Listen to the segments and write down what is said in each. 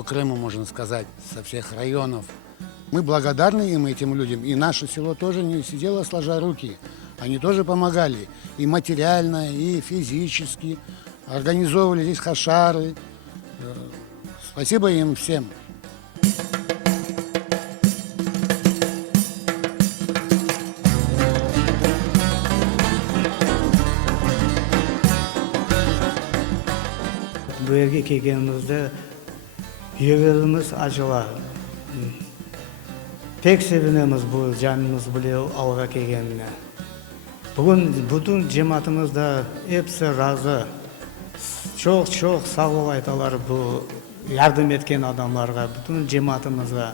всего Крыма, можно сказать, со всех районов. Мы благодарны им, этим людям. И наше село тоже не сидело сложа руки. Они тоже помогали и материально, и физически. Организовывали здесь хашары. Спасибо им всем. Bu yerga kelganimizda yuragimiz açılar. Pek sevinemiz bu canımız bilan avga kelganine. Bugün bütün cemaatimizde hepsi razı. Çok çok sağ ol aytalar bu yardım etken adamlarga, bütün cemaatimizge.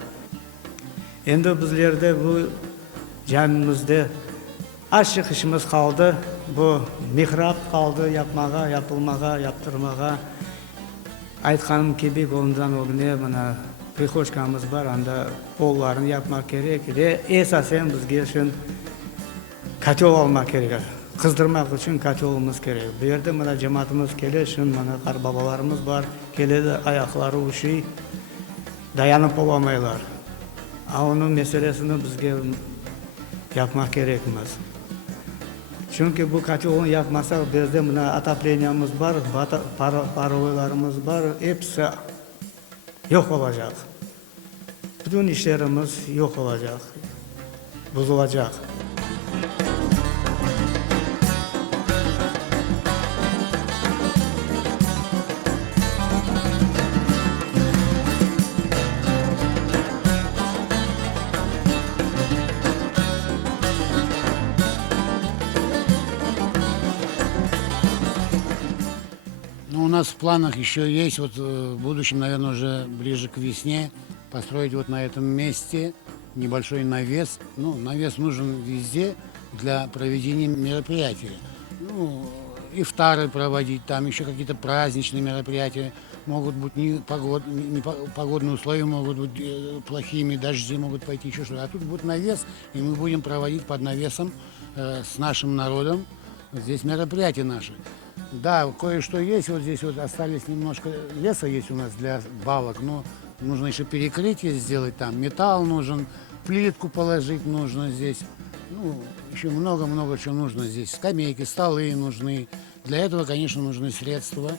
Endi bizlerde bu canımızda açık işimiz kaldı. Bu mihrap kaldı yapmaga, yapılmaga, yaptırmaga. Aytkaным kebek ondan o'rni mana prihochkamiz var, anda pollarını yapmak gerek ve esasen bizge şun kaçol almak gerek. Kızdırmak için kaçolumuz gerek. Bu yerde mana cemaatimiz kele, şun mana qarbabalarımız var, kele de ayakları uşuy, dayanıp olamaylar. Onun meselesini bizge yapmak gerekmez. Çünkü bu kaçolunu yapmasak bizde mana atapleniyamız var, paroylarımız var, hepsi yok olacak. Bütün işlerimiz yok olacak, bozulacak. Ну, у нас в планах еще есть, вот в будущем, наверное, уже ближе к весне, построить вот на этом месте небольшой навес. Ну, навес нужен везде для проведения мероприятий. Ну, ифтары проводить, там еще какие-то праздничные мероприятия. Могут быть погодные условия, могут быть плохими, дожди могут пойти, еще что-то. А тут будет навес, и мы будем проводить под навесом с нашим народом здесь мероприятия наши. Да, кое-что есть, вот здесь вот остались немножко леса есть у нас для балок, но нужно еще перекрытие сделать там, металл нужен, плитку положить нужно здесь, ну, еще много-много чего нужно здесь, скамейки, столы нужны. Для этого, конечно, нужны средства.